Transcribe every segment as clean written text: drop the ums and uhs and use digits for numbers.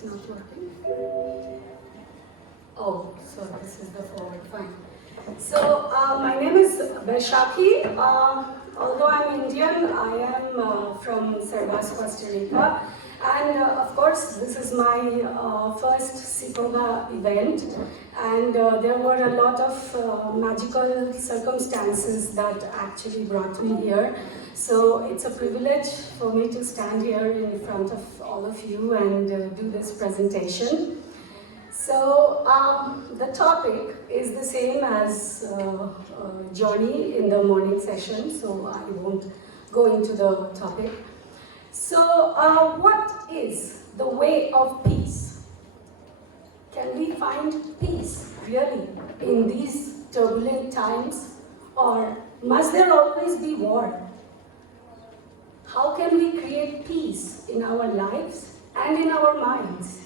It's not working. Oh, so this is the forward, fine. So, my name is Baisakhi. Although I'm Indian, I am from Servas, Costa Rica. And of course, this is my first SICOGA event. And there were a lot of magical circumstances that actually brought me here. So it's a privilege for me to stand here in front of all of you and do this presentation. So the topic is the same as Johnny in the morning session, so I won't go into the topic. So what is the way of peace? Can we find peace really in these turbulent times, or must there always be war? How can we create peace in our lives and in our minds?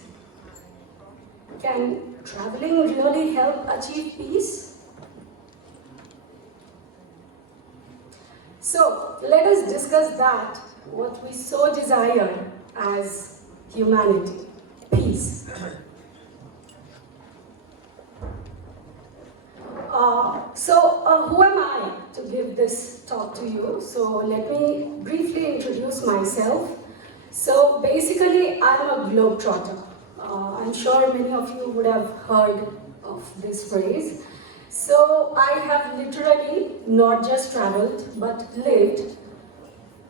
Can traveling really help achieve peace? So let us discuss that, what we so desire as humanity, peace. Who am I to give this talk to you? So let me briefly introduce myself. So basically, I'm a globetrotter. I'm sure many of you would have heard of this phrase. So I have literally not just traveled, but lived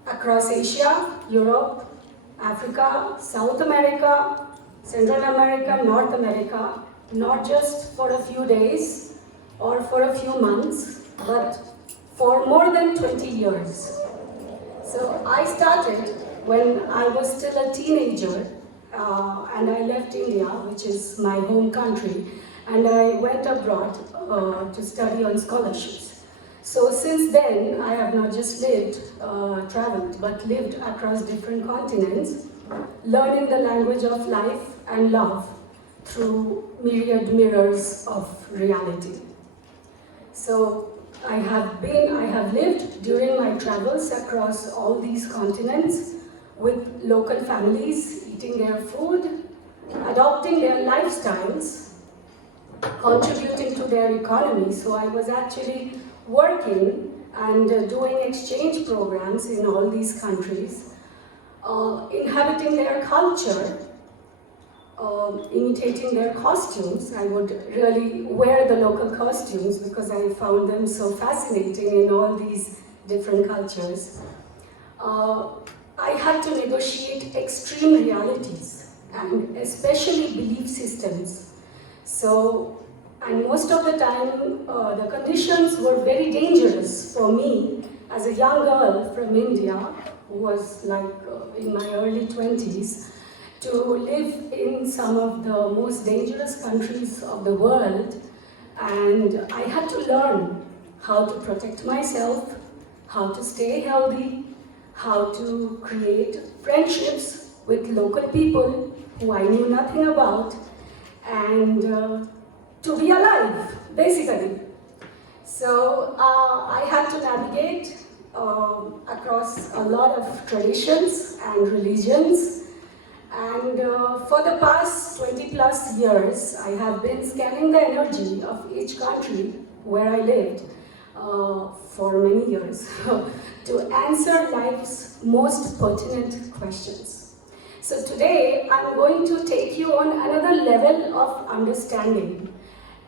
across Asia, Europe, Africa, South America, Central America, North America, not just for a few days or for a few months, but for more than 20 years. So I started when I was still a teenager, and I left India, which is my home country, and I went abroad to study on scholarships. So since then, I have not just lived, traveled, but lived across different continents, learning the language of life and love through myriad mirrors of reality. So I have lived during my travels across all these continents with local families, eating their food, adopting their lifestyles, contributing to their economy. So I was actually working and doing exchange programs in all these countries, inhabiting their culture, imitating their costumes. I would really wear the local costumes because I found them so fascinating in all these different cultures. I had to negotiate extreme realities and especially belief systems. So, and most of the time, the conditions were very dangerous for me as a young girl from India, who was like in my early 20s, to live in some of the most dangerous countries of the world. And I had to learn how to protect myself, how to stay healthy, how to create friendships with local people who I knew nothing about, and to be alive, basically. So I had to navigate across a lot of traditions and religions. And for the past 20 plus years, I have been scanning the energy of each country where I lived for many years to answer life's most pertinent questions. So today, I'm going to take you on another level of understanding.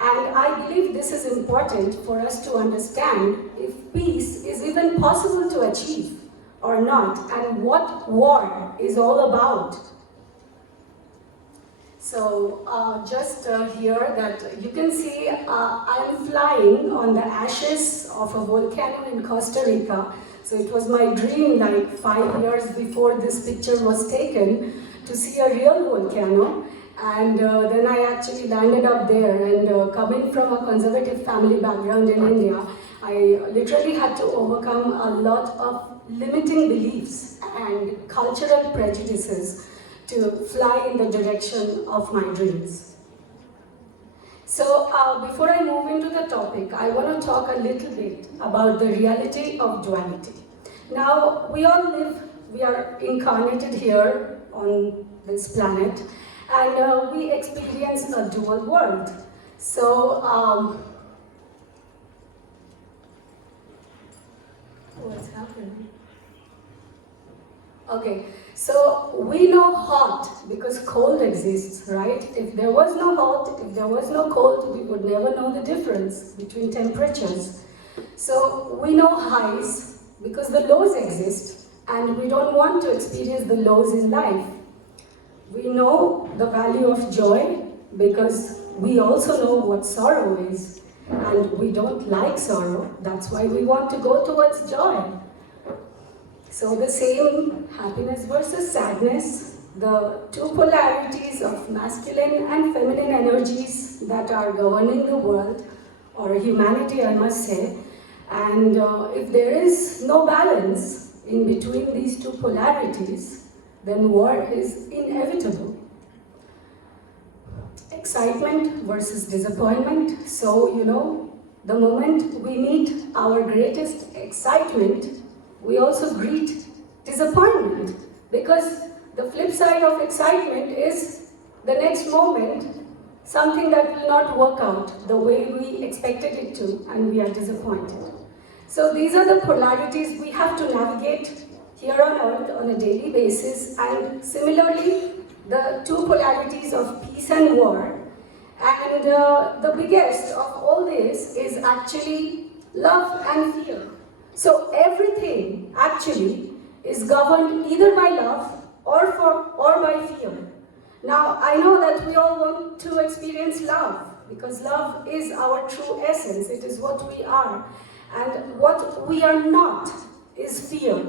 And I believe this is important for us to understand if peace is even possible to achieve or not, and what war is all about. So just here that you can see I'm flying on the ashes of a volcano in Costa Rica. So it was my dream, like 5 years before this picture was taken, to see a real volcano. And then I actually landed up there, and coming from a conservative family background in India, I literally had to overcome a lot of limiting beliefs and cultural prejudices to fly in the direction of my dreams. So before I move into the topic, I want to talk a little bit about the reality of duality. Now, we all live, we are incarnated here on this planet, And we experience a dual world. So, what's happening? Okay, so we know hot because cold exists, right? If there was no hot, if there was no cold, we would never know the difference between temperatures. So we know highs because the lows exist, and we don't want to experience the lows in life. We know the value of joy because we also know what sorrow is, and we don't like sorrow. That's why we want to go towards joy. So the same happiness versus sadness, the two polarities of masculine and feminine energies that are governing the world, or humanity I must say, and if there is no balance in between these two polarities, then war is inevitable. Excitement versus disappointment. So, the moment we meet our greatest excitement, we also greet disappointment, because the flip side of excitement is the next moment something that will not work out the way we expected it to, and we are disappointed. So these are the polarities we have to navigate here on earth on a daily basis, and similarly the two polarities of peace and war. And the biggest of all this is actually love and fear. So everything actually is governed either by love or by fear. Now, I know that we all want to experience love, because love is our true essence. It is what we are. And what we are not is fear.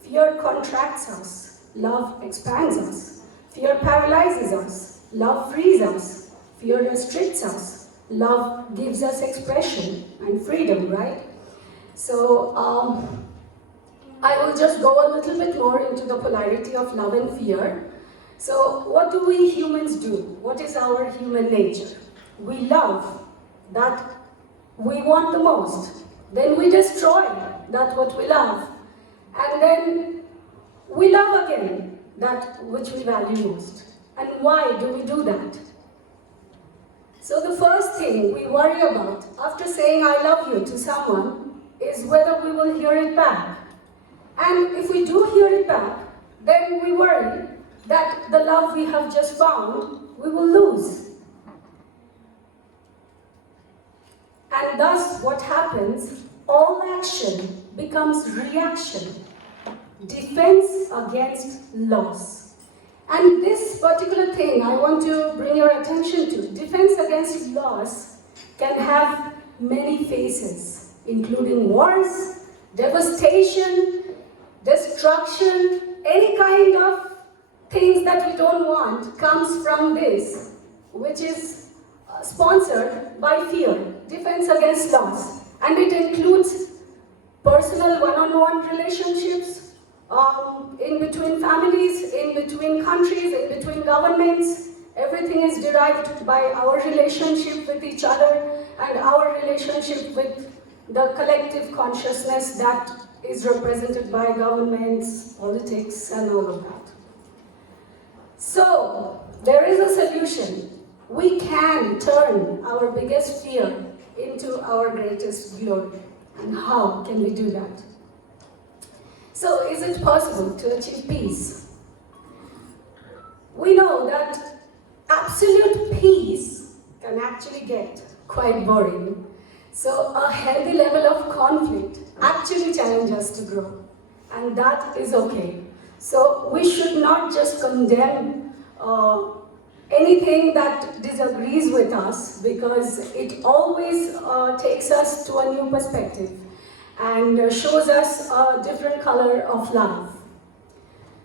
Fear contracts us. Love expands us. Fear paralyzes us. Love frees us. Fear restricts us. Love gives us expression and freedom, right? So, I will just go a little bit more into the polarity of love and fear. So, what do we humans do? What is our human nature? We love that we want the most. Then we destroy that what we love. And then we love again that which we value most. And why do we do that? So the first thing we worry about after saying I love you to someone is whether we will hear it back. And if we do hear it back, then we worry that the love we have just found, we will lose. And thus what happens, all action becomes reaction, defense against loss. And this particular thing I want to bring your attention to, defense against loss can have many faces, including wars, devastation, destruction, any kind of things that we don't want comes from this, which is sponsored by fear, defense against loss. And it includes personal one-on-one relationships, in between families, in between countries, in between governments. Everything is derived by our relationship with each other and our relationship with the collective consciousness that is represented by governments, politics, and all of that. So, there is a solution. We can turn our biggest fear into our greatest glory. And how can we do that? So, is it possible to achieve peace? We know that absolute peace can actually get quite boring. So, a healthy level of conflict actually challenges us to grow. And that is okay. So, we should not just condemn anything that disagrees with us, because it always takes us to a new perspective and shows us a different color of love.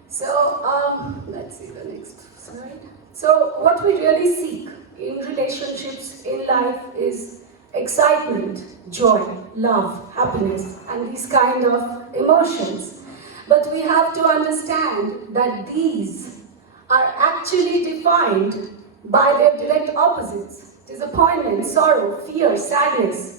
So, let's see the next slide. So, what we really seek in relationships, in life, is excitement, joy, love, happiness, and these kind of emotions. But we have to understand that these are actually defined by their direct opposites: disappointment, sorrow, fear, sadness.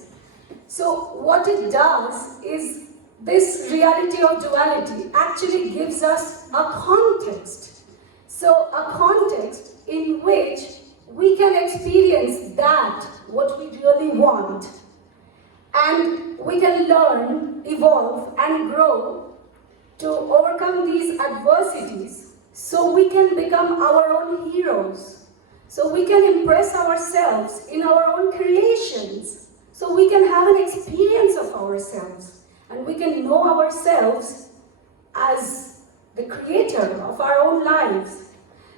So what it does is, this reality of duality actually gives us a context. So a context in which we can experience that, what we really want, and we can learn, evolve, and grow to overcome these adversities so we can become our own heroes, so we can impress ourselves in our own creations, so we can have an experience of ourselves, and we can know ourselves as the creator of our own lives.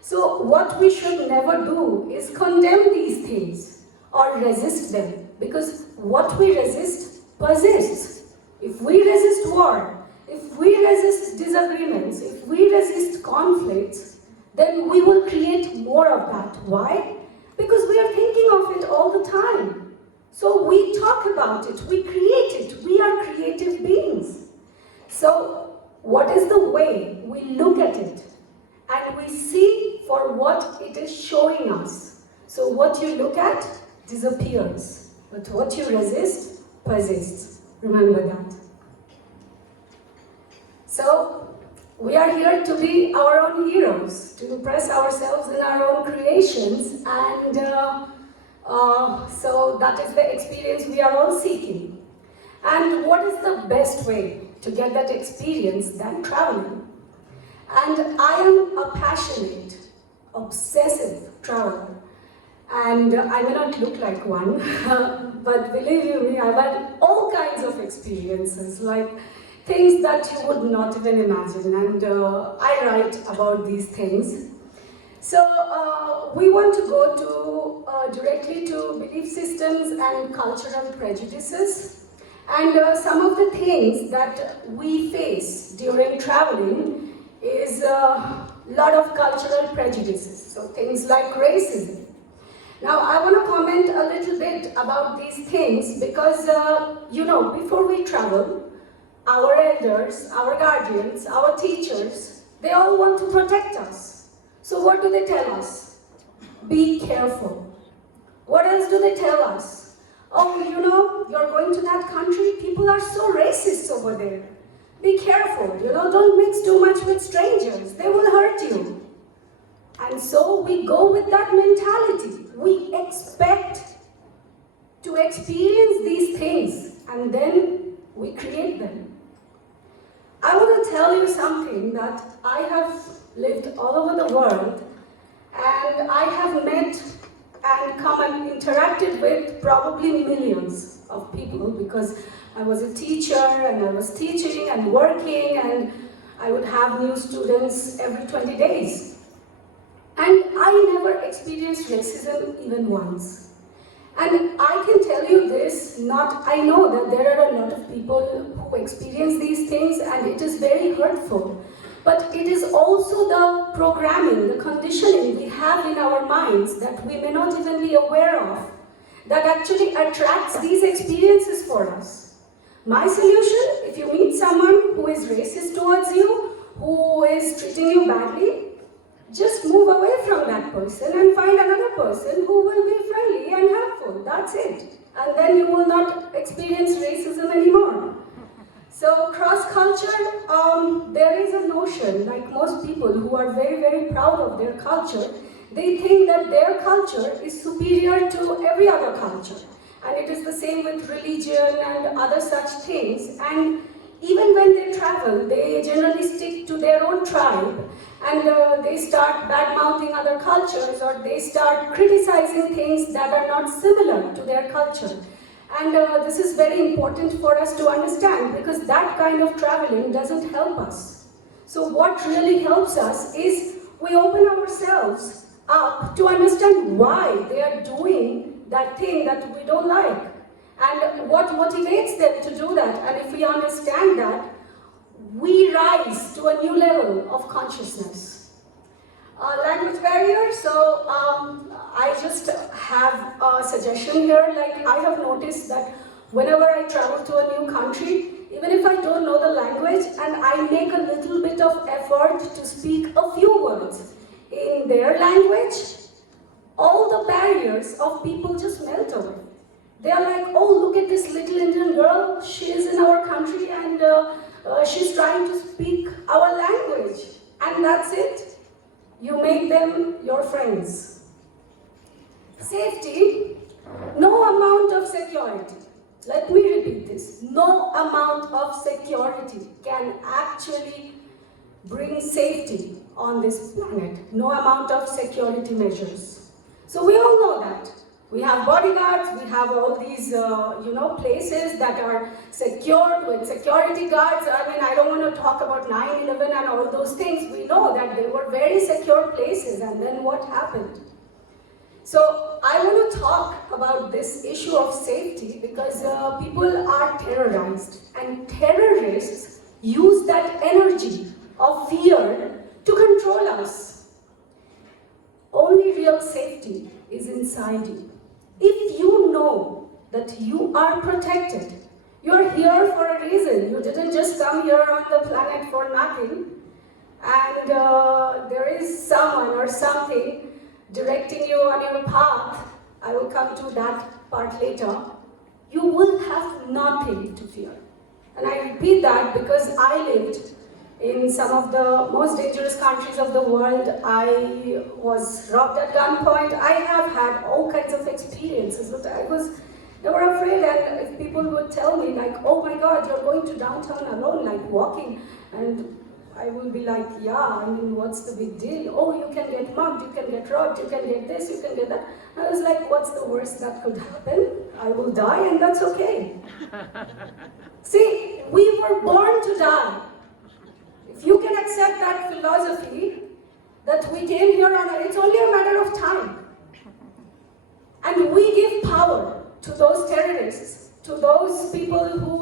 So what we should never do is condemn these things or resist them, because what we resist persists. If we resist war, if we resist disagreements, if we resist conflicts, then we will create more of that. Why? Because we are thinking of it all the time. So we talk about it, we create it, we are creative beings. So what is the way we look at it and we see for what it is showing us? So what you look at disappears, but what you resist persists. Remember that. So we are here to be our own heroes, to impress ourselves in our own creations, and so that is the experience we are all seeking. And what is the best way to get that experience than traveling? And I am a passionate, obsessive traveler. And I may not look like one, but believe you me, I've had all kinds of experiences, like things that you would not even imagine. And I write about these things. So we want to go to directly to belief systems and cultural prejudices. And some of the things that we face during traveling is a lot of cultural prejudices. So things like racism. Now I want to comment a little bit about these things because, before we travel, our elders, our guardians, our teachers, they all want to protect us. So what do they tell us? Be careful. What else do they tell us? Oh, you're going to that country, people are so racist over there. Be careful, don't mix too much with strangers, they will hurt you. And so we go with that mentality. We expect to experience these things and then we create them. I want to tell you something that I have lived all over the world and I have met and come and interacted with probably millions of people because I was a teacher and I was teaching and working and I would have new students every 20 days. And I never experienced racism even once. And I can tell you this, I know that there are a lot of people who experience these things and it is very hurtful. But it is also the programming, the conditioning we have in our minds that we may not even be aware of, that actually attracts these experiences for us. My solution, if you meet someone who is racist towards you, who is treating you badly, just move away from that person and find another person who will be friendly and helpful. That's it. And then you will not experience racism anymore. So cross-culture, there is a notion, like most people who are very, very proud of their culture, they think that their culture is superior to every other culture. And it is the same with religion and other such things. And even when they travel, they generally stick to their own tribe and they start bad-mouthing other cultures or they start criticizing things that are not similar to their culture. And this is very important for us to understand because that kind of traveling doesn't help us. So what really helps us is we open ourselves up to understand why they are doing that thing that we don't like and what motivates them to do that. And if we understand that, we rise to a new level of consciousness. Language barrier, so I just have a suggestion here. Like I have noticed that whenever I travel to a new country, even if I don't know the language and I make a little bit of effort to speak a few words in their language, all the barriers of people just melt away. They are like, oh, look at this little Indian girl, she is in our country and she's trying to speak our language. And that's it. you make them your friends. Safety, no amount of security. Let me repeat this. No amount of security can actually bring safety on this planet. No amount of security measures. So we all know that. We have bodyguards, we have all these, places that are secured with security guards. I mean, I don't want to talk about 9/11 and all those things. We know that they were very secure places, and then what happened? So I want to talk about this issue of safety because people are terrorized, and terrorists use that energy of fear to control us. Only real safety is inside you. If you know that you are protected, you're here for a reason. You didn't just come here on the planet for nothing, and there is someone or something directing you on your path. I will come to that part later. You will have nothing to fear. And I repeat that because I lived in some of the most dangerous countries of the world. I was robbed at gunpoint. I have had all kinds of experiences, but I was never afraid. And if people would tell me, like, oh my God, you're going to downtown alone, like walking, and I will be like, yeah, I mean, what's the big deal? Oh, you can get mugged, you can get robbed, you can get this, you can get that. I was like, what's the worst that could happen? I will die, and that's okay. See, we were born to die. If you can accept that philosophy, that we came here on earth, it's only a matter of time. And we give power to those terrorists, to those people who,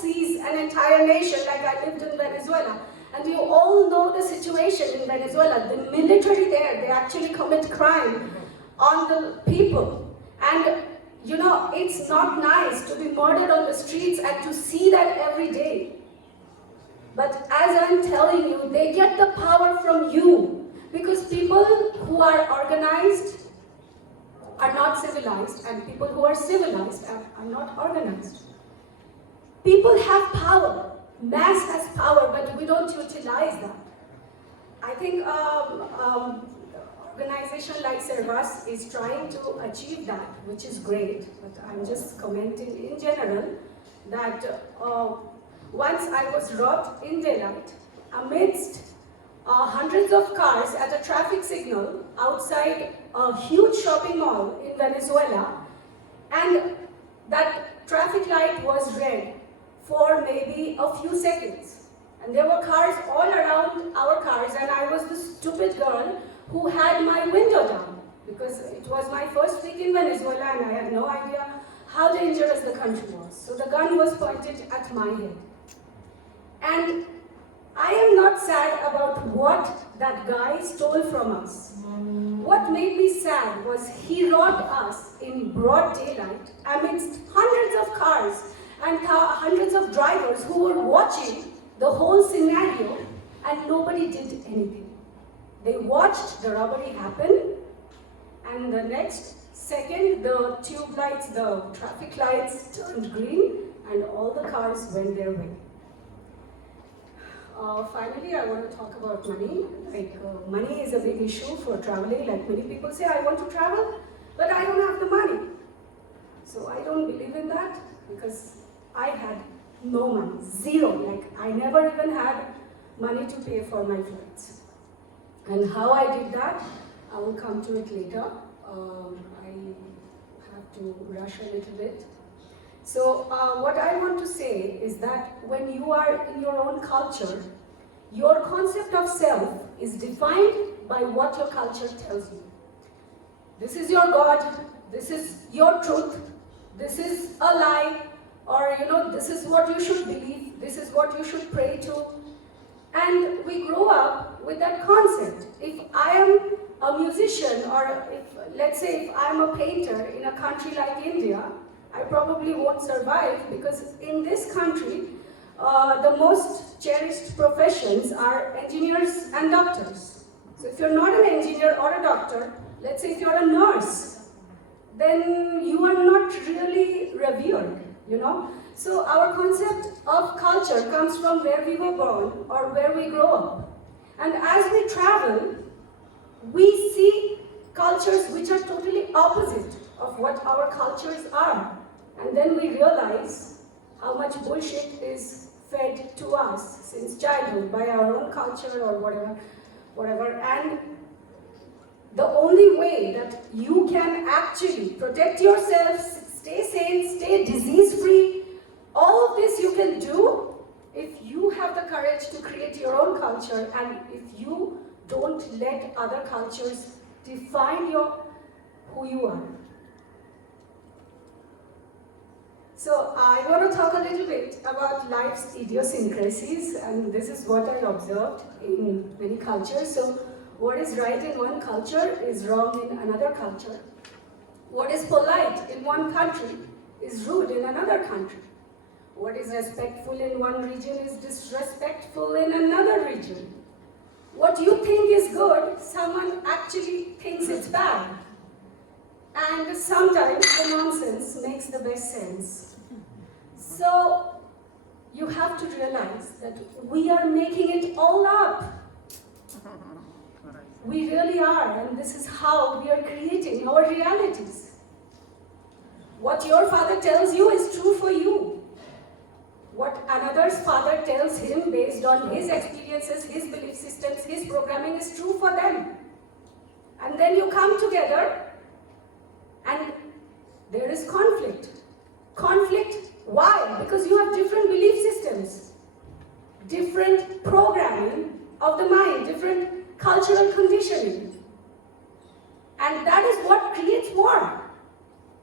seize an entire nation, like I lived in Venezuela. And you all know the situation in Venezuela. The military there, they actually commit crime on the people. And, it's not nice to be murdered on the streets and to see that every day. But as I'm telling you, they get the power from you. Because people who are organized are not civilized, and people who are civilized are not organized. People have power. Mass has power, but we don't utilize that. I think organization like Servas is trying to achieve that, which is great. But I'm just commenting in general that once I was robbed in daylight amidst hundreds of cars at a traffic signal outside a huge shopping mall in Venezuela, and that traffic light was red for maybe a few seconds. And there were cars all around our cars, and I was the stupid girl who had my window down because it was my first week in Venezuela and I had no idea how dangerous the country was. So the gun was pointed at my head. And I am not sad about what that guy stole from us. What made me sad was he robbed us in broad daylight amidst hundreds of cars and hundreds of drivers who were watching the whole scenario, and nobody did anything. They watched the robbery happen, and the next second the tube lights, the traffic lights turned green, and all the cars went their way. Finally, I want to talk about money. Money is a big issue for traveling. Like many people say, I want to travel, but I don't have the money. So I don't believe in that because I had no money, zero. Like I never even had money to pay for my flights. And how I did that, I will come to it later. I have to rush a little bit. So what I want to say is that when you are in your own culture, your concept of self is defined by what your culture tells you. This is your God, this is your truth, this is a lie, or this is what you should believe, this is what you should pray to. And we grow up with that concept. If I am a musician, or let's say if I am a painter in a country like India, I probably won't survive because in this country, the most cherished professions are engineers and doctors. So if you're not an engineer or a doctor, let's say if you're a nurse, then you are not really revered, So our concept of culture comes from where we were born or where we grow up. And as we travel, we see cultures which are totally opposite of what our cultures are. And then we realize how much bullshit is fed to us since childhood by our own culture or whatever. And the only way that you can actually protect yourself, stay sane, stay disease-free, all of this you can do if you have the courage to create your own culture and if you don't let other cultures define who you are. So I want to talk a little bit about life's idiosyncrasies, and this is what I observed in many cultures. So what is right in one culture is wrong in another culture. What is polite in one country is rude in another country. What is respectful in one region is disrespectful in another region. What you think is good, someone actually thinks it's bad. And sometimes the nonsense makes the best sense. So you have to realize that we are making it all up. We really are, and this is how we are creating our realities. What your father tells you is true for you. What another's father tells him based on his experiences, his belief systems, his programming is true for them. And then you come together and there is conflict. Conflict, why? Because you have different belief systems, different programming of the mind, different cultural conditioning. And that is what creates war.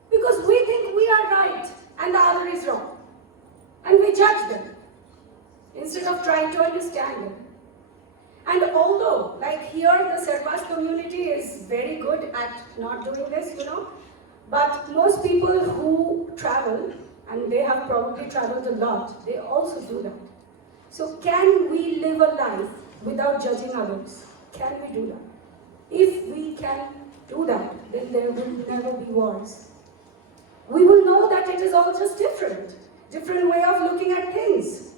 Because we think we are right and the other is wrong. And we judge them instead of trying to understand them. And although, like here, the Servas community is very good at not doing this, but most people who travel, and they have probably traveled a lot, they also do that. So can we live a life without judging others? Can we do that? If we can do that, then there will never be wars. We will know that it is all just different way of looking at things.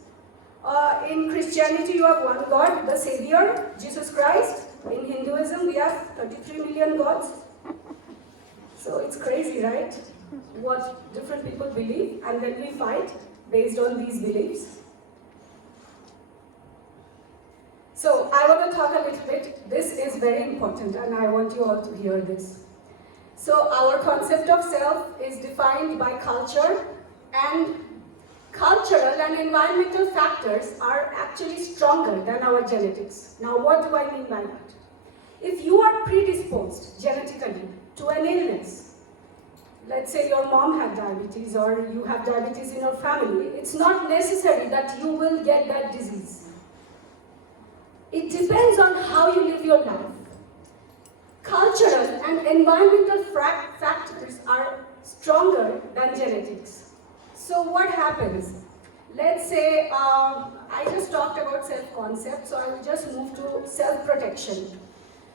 In Christianity, you have one God, the Savior, Jesus Christ. In Hinduism, we have 33 million gods. So it's crazy, right? What different people believe, and then we fight based on these beliefs. So I want to talk a little bit. This is very important, and I want you all to hear this. So our concept of self is defined by culture, and cultural and environmental factors are actually stronger than our genetics. Now, what do I mean by that? If you are predisposed genetically to an illness, let's say your mom had diabetes or you have diabetes in your family, it's not necessary that you will get that disease. It depends on how you live your life. Cultural and environmental factors are stronger than genetics. So what happens? Let's say, I just talked about self-concept, so I will just move to self-protection.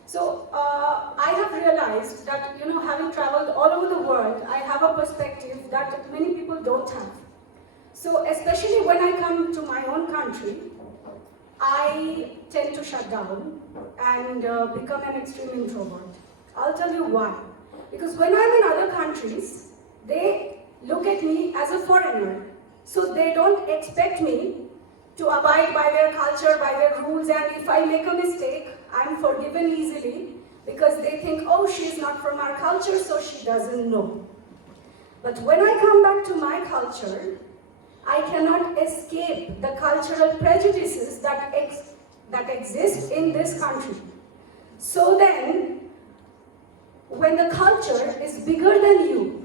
So I have realized that, having traveled all over the world, I have a perspective that many people don't have. So especially when I come to my own country, I tend to shut down and become an extreme introvert. I'll tell you why. Because when I'm in other countries, they look at me as a foreigner. So they don't expect me to abide by their culture, by their rules, and if I make a mistake, I'm forgiven easily because they think, oh, she's not from our culture, so she doesn't know. But when I come back to my culture, I cannot escape the cultural prejudices that exist in this country. So then, when the culture is bigger than you,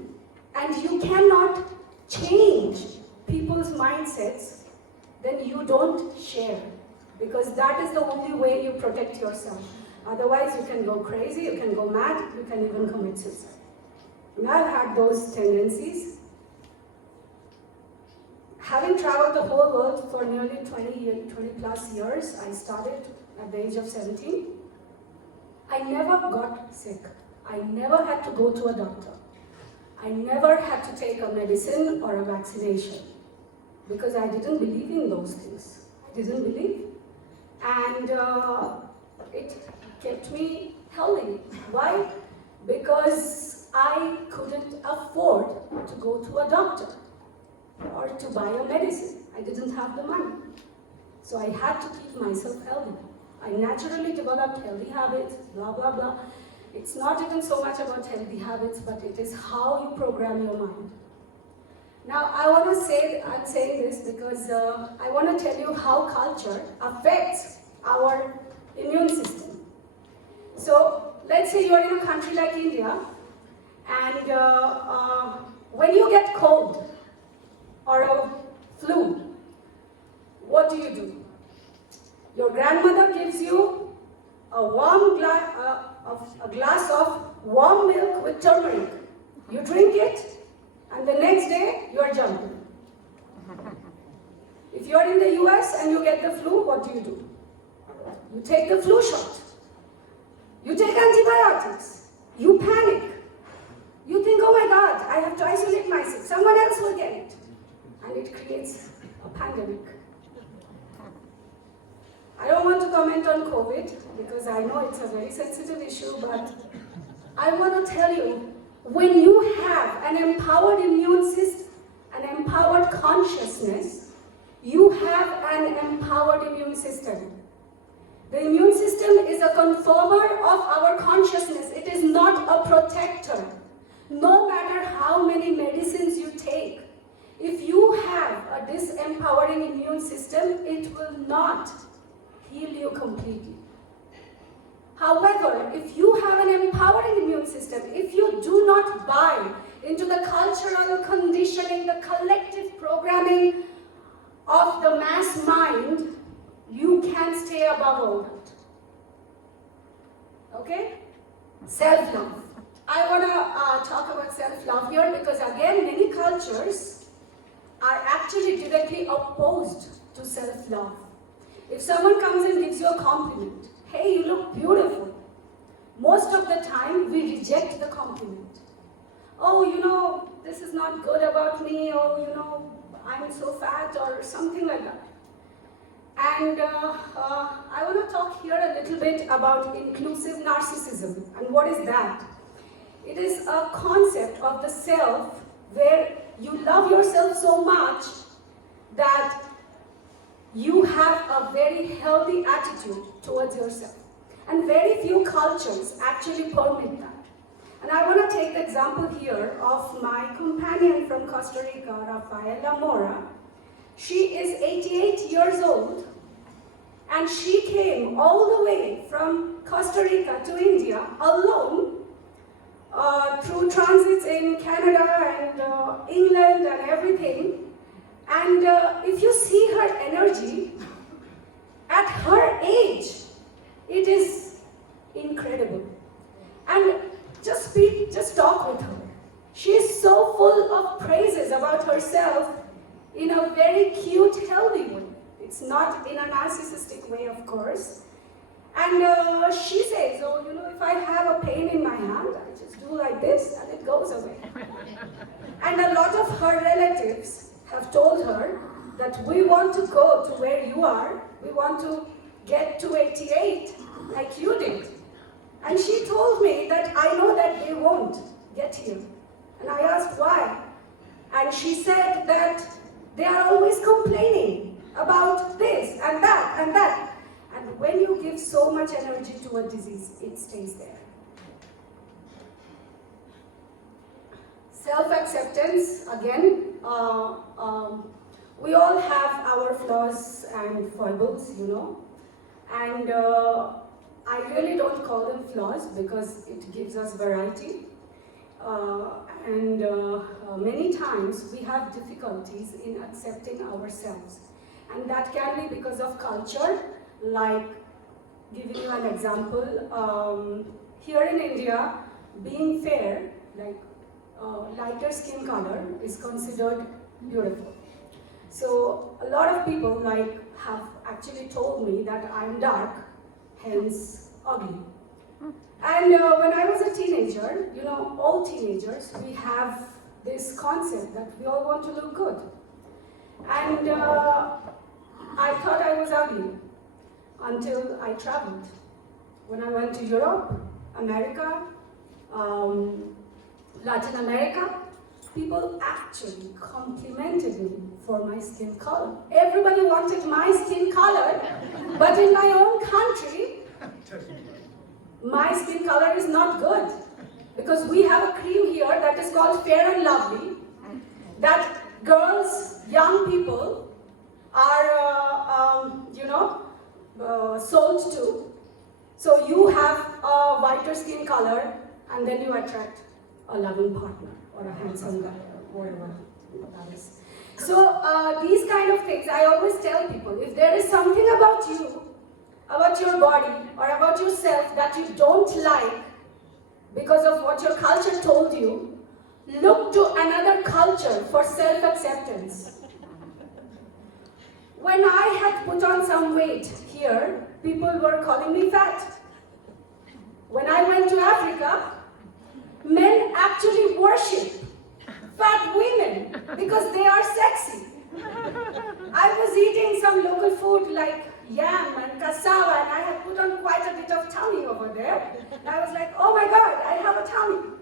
and you cannot change people's mindsets, then you don't share. Because that is the only way you protect yourself. Otherwise, you can go crazy, you can go mad, you can even commit suicide. And I've had those tendencies. Having traveled the whole world for nearly 20 plus years, I started at the age of 17. I never got sick. I never had to go to a doctor. I never had to take a medicine or a vaccination because I didn't believe in those things. I didn't believe. And it kept me healthy. Why? Because I couldn't afford to go to a doctor or to buy a medicine. I didn't have the money. So I had to keep myself healthy. I naturally developed healthy habits, blah, blah, blah. It's not even so much about healthy habits, but it is how you program your mind. Now, I want to say, I'm saying this because I want to tell you how culture affects our immune system. So, let's say you're in a country like India, and when you get cold or a flu, what do? Your grandmother gives you a glass of warm milk with turmeric. You drink it, and the next day, you are jumping. If you're in the US and you get the flu, what do? You take the flu shot. You take antibiotics. You panic. You think, oh my God, I have to isolate myself. Someone else will get it. And it creates a pandemic. I don't want to comment on COVID because I know it's a very sensitive issue, but I want to tell you, when you have an empowered immune system, an empowered consciousness, you have an empowered immune system. The immune system is a conformer of our consciousness. It is not a protector. No matter how many medicines you take, if you have a disempowering immune system, it will not heal you completely. However, if you have an empowering immune system, if you do not buy into the cultural conditioning, the collective programming of the mass mind, you can stay above all that. Okay? Self-love. I want to talk about self-love here because again, many cultures are actually directly opposed to self-love. If someone comes and gives you a compliment, hey, you look beautiful, most of the time we reject the compliment. Oh, you know, this is not good about me, or you know, I'm so fat, or something like that. And I want to talk here a little bit about inclusive narcissism. And what is that? It is a concept of the self where you love yourself so much that you have a very healthy attitude towards yourself. And very few cultures actually permit that. And I want to take the example here of my companion from Costa Rica, Rafaela Mora. She is 88 years old, and she came all the way from Costa Rica to India alone through transits in Canada and England and everything. And if you see her energy, at her age, it is incredible. And just talk with her. She is so full of praises about herself in a very cute, healthy way. It's not in a narcissistic way, of course. And she says, oh, you know, if I have a pain in my hand, I just do like this and it goes away. And a lot of her relatives have told her that we want to go to where you are. We want to get to 88 like you did. And she told me that I know that they won't get here. And I asked why. And she said that they are always complaining about this and that and that. And when you give so much energy to a disease, it stays there. Self-acceptance, again, we all have our flaws and foibles, you know. And I really don't call them flaws because it gives us variety. Many times we have difficulties in accepting ourselves. And that can be because of culture, like giving you an example. Here in India, being fair, like lighter skin color, is considered beautiful. So a lot of people have actually told me that I'm dark, hence ugly. And when I was a teenager, you know, all teenagers, we have this concept that we all want to look good. And I thought I was ugly until I traveled. When I went to Europe, America, Latin America, people actually complimented me for my skin color. Everybody wanted my skin color, but in my own country, my skin color is not good. Because we have a cream here that is called Fair and Lovely, that girls, young people are, sold to. So you have a whiter skin color, and then you attract a loving partner or a handsome guy or whatever that is. So these kind of things, I always tell people, if there is something about you, about your body, or about yourself that you don't like because of what your culture told you, look to another culture for self-acceptance. When I had put on some weight here, people were calling me fat. When I went to Africa, men actually worship fat women because they are sexy. I was eating some local food like yam and cassava, and I had put on quite a bit of tummy over there. And I was like, oh my God, I have a tummy.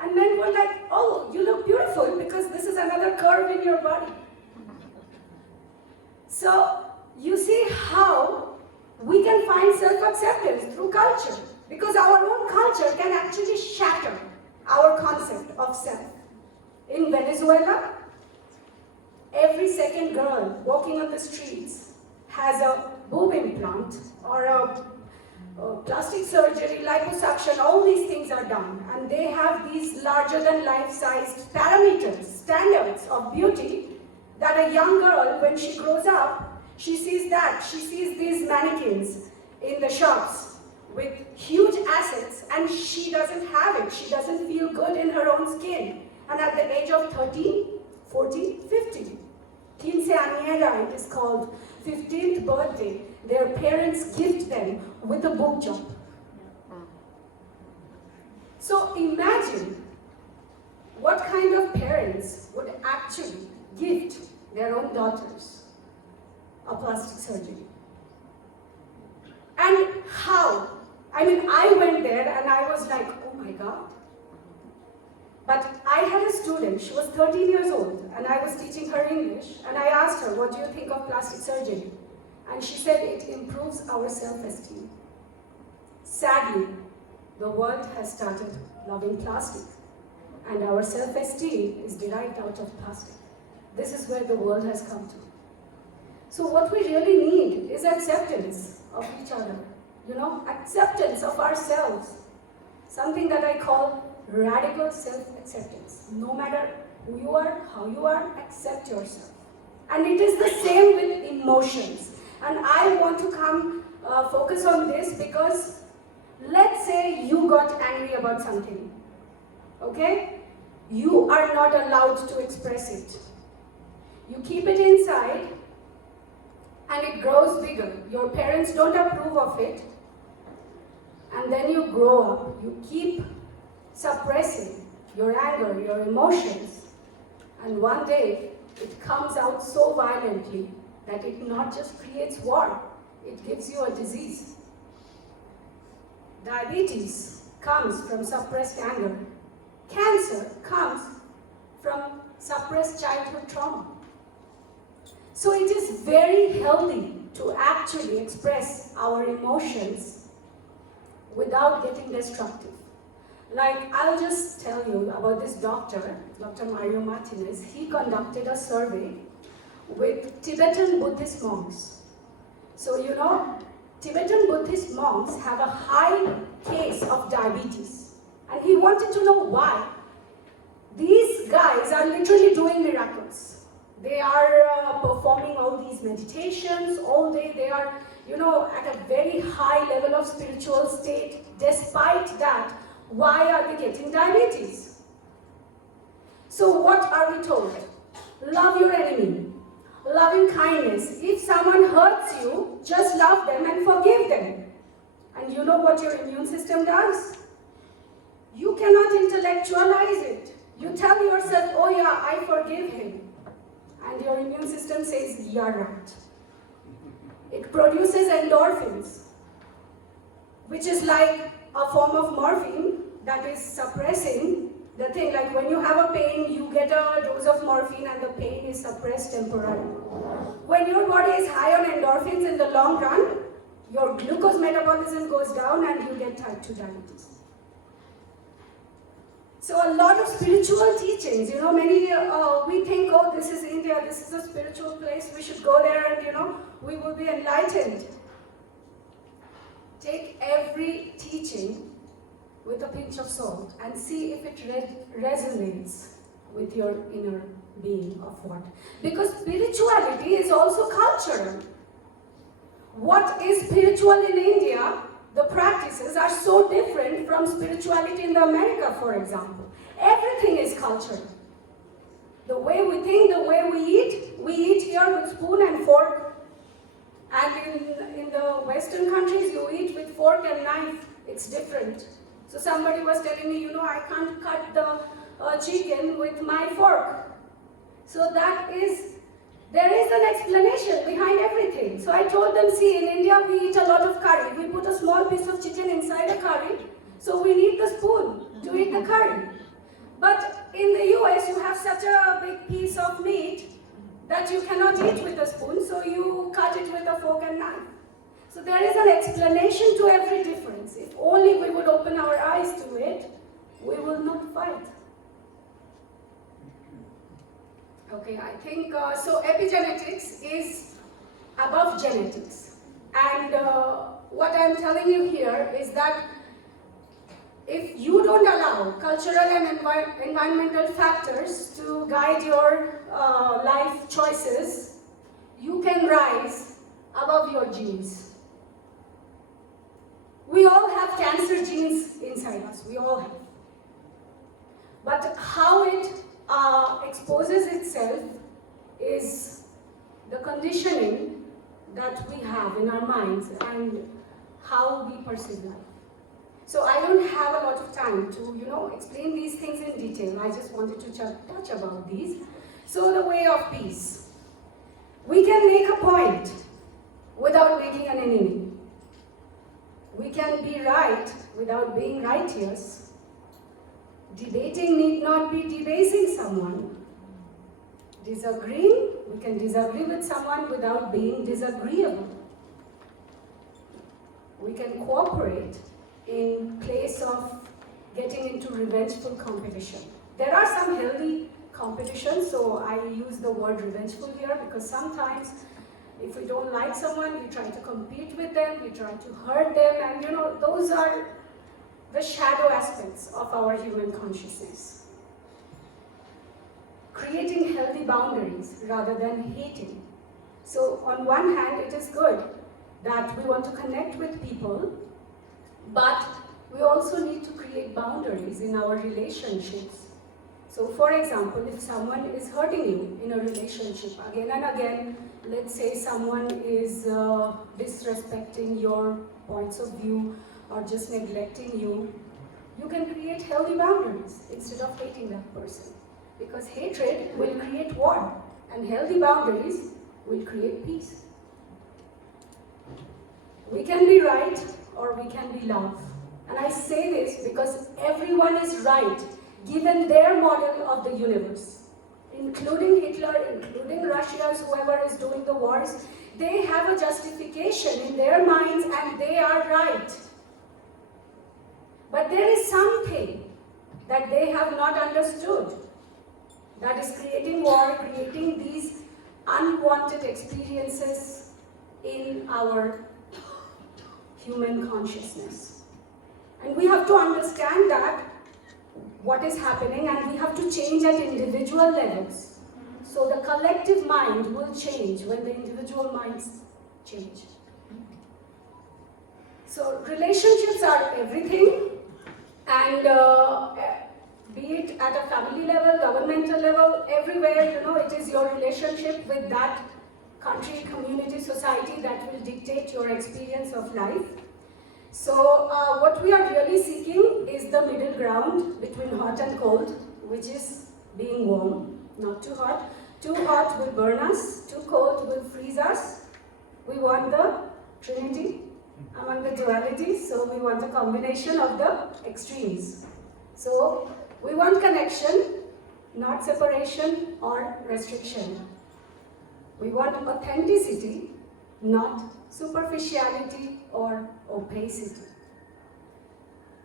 And men were like, oh, you look beautiful because this is another curve in your body. So you see how we can find self-acceptance through culture, because our own culture can actually shatter our concept of self. In Venezuela, every second girl walking on the streets has a boob implant or a plastic surgery, liposuction, all these things are done. And they have these larger than life-sized parameters, standards of beauty, that a young girl, when she grows up, she sees that. She sees these mannequins in the shops with huge assets, and she doesn't have it. She doesn't feel good in her own skin. And at the age of 13, 14, 15, quinceañera, it is called, 15th birthday, their parents gift them with a boob job. So imagine what kind of parents would actually gift their own daughters a plastic surgery. And how? I mean, I went there and I was like, oh my God. But I had a student, she was 13 years old, and I was teaching her English, and I asked her, what do you think of plastic surgery? And she said, it improves our self-esteem. Sadly, the world has started loving plastic, and our self-esteem is derived out of plastic. This is where the world has come to. So what we really need is acceptance of each other, acceptance of ourselves. Something that I call radical self-acceptance. No matter who you are, how you are, accept yourself. And it is the same with emotions. And I want to come focus on this because let's say you got angry about something, okay? You are not allowed to express it. You keep it inside and it grows bigger. Your parents don't approve of it. And then you grow up. You keep suppressing your anger, your emotions. And one day it comes out so violently that it not just creates war, it gives you a disease. Diabetes comes from suppressed anger. Cancer comes from suppressed childhood trauma. So it is very healthy to actually express our emotions without getting destructive. Like, I'll just tell you about this doctor, Dr. Mario Martinez. He conducted a survey with Tibetan Buddhist monks. So, Tibetan Buddhist monks have a high case of diabetes. And he wanted to know why. These guys are literally doing miracles. They are performing all these meditations all day. They are, at a very high level of spiritual state. Despite that, why are they getting diabetes? So what are we told? Love your enemy. Loving kindness. If someone hurts you, just love them and forgive them. And you know what your immune system does? You cannot intellectualize it. You tell yourself, oh yeah, I forgive him. And your immune system says, you're right. It produces endorphins, which is like a form of morphine that is suppressing the thing. Like when you have a pain, you get a dose of morphine and the pain is suppressed temporarily. When your body is high on endorphins, in the long run, your glucose metabolism goes down and you get type 2 diabetes. So a lot of spiritual teachings, we think, oh, this is India, this is a spiritual place, we should go there and, we will be enlightened. Take every teaching with a pinch of salt and see if it resonates with your inner being of what. Because spirituality is also cultural. What is spiritual in India, the practices are so different from spirituality in America, for example. Everything is cultural. The way we think, the way we eat here with spoon and fork. And in the Western countries, you eat with fork and knife. It's different. So somebody was telling me, I can't cut the chicken with my fork. So there is an explanation behind everything. So I told them, see, in India we eat a lot of curry. We put a small piece of chicken inside a curry, so we need the spoon to eat the curry. But in the US, you have such a big piece of meat that you cannot eat with a spoon, so you cut it with a fork and knife. So there is an explanation to every difference. If only we would open our eyes to it, we will not fight. Okay, I think, so epigenetics is above genetics. And what I'm telling you here is that if you don't allow cultural and environmental factors to guide your life choices, you can rise above your genes. We all have cancer genes inside us, we all have. But how it exposes itself is the conditioning that we have in our minds and how we perceive life. So I don't have a lot of time to, explain these things in detail. I just wanted to touch about these. So the way of peace. We can make a point without making an enemy. We can be right without being righteous. Debating need not be debasing someone. Disagreeing, we can disagree with someone without being disagreeable. We can cooperate in place of getting into revengeful competition. There are some healthy competitions, so I use the word revengeful here because sometimes if we don't like someone, we try to compete with them, we try to hurt them, and those are the shadow aspects of our human consciousness. Creating healthy boundaries rather than hating. So on one hand, it is good that we want to connect with people, but we also need to create boundaries in our relationships. So for example, if someone is hurting you in a relationship again and again, let's say someone is disrespecting your points of view or just neglecting you, you can create healthy boundaries instead of hating that person. Because hatred will create war, and healthy boundaries will create peace. We can be right or we can be love. And I say this because everyone is right, given their model of the universe. Including Hitler, including Russians, whoever is doing the wars, they have a justification in their minds and they are right. But there is something that they have not understood that is creating war, creating these unwanted experiences in our human consciousness. And we have to understand that what is happening, and we have to change at individual levels. So the collective mind will change when the individual minds change. So relationships are everything, and be it at a family level, governmental level, everywhere, it is your relationship with that country, community, society that will dictate your experience of life. So what we are really seeking is the middle ground between hot and cold, which is being warm, not too hot. Too hot will burn us, too cold will freeze us. We want the Trinity, among the dualities, so we want a combination of the extremes. So we want connection, not separation or restriction. We want authenticity, not superficiality or opacity.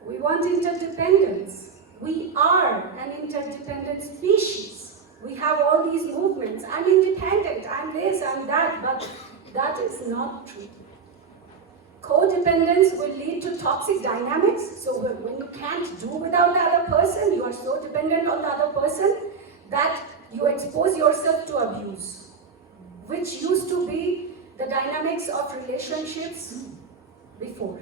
We want interdependence. We are an interdependent species. We have all these movements. I'm independent, I'm this, I'm that, but that is not true. Codependence will lead to toxic dynamics. So when you can't do without the other person, you are so dependent on the other person that you expose yourself to abuse, which used to be the dynamics of relationships before.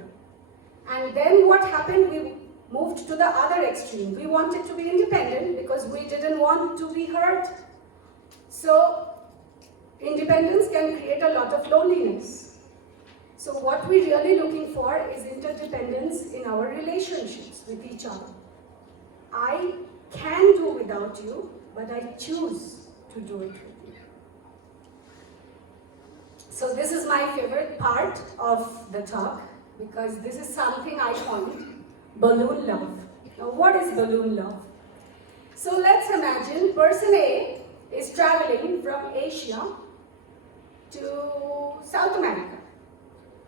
And then what happened? We moved to the other extreme. We wanted to be independent because we didn't want to be hurt. So independence can create a lot of loneliness. So what we're really looking for is interdependence in our relationships with each other. I can do without you, but I choose to do it with you. So this is my favorite part of the talk, because this is something I coined balloon love. Now what is balloon love? So let's imagine person A is traveling from Asia to South America.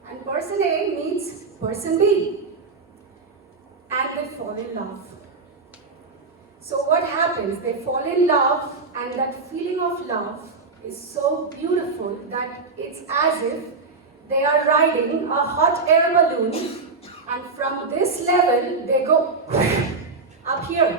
And person A meets person B, and they fall in love. So what happens? They fall in love, and that feeling of love is so beautiful that it's as if they are riding a hot air balloon, and from this level they go up here.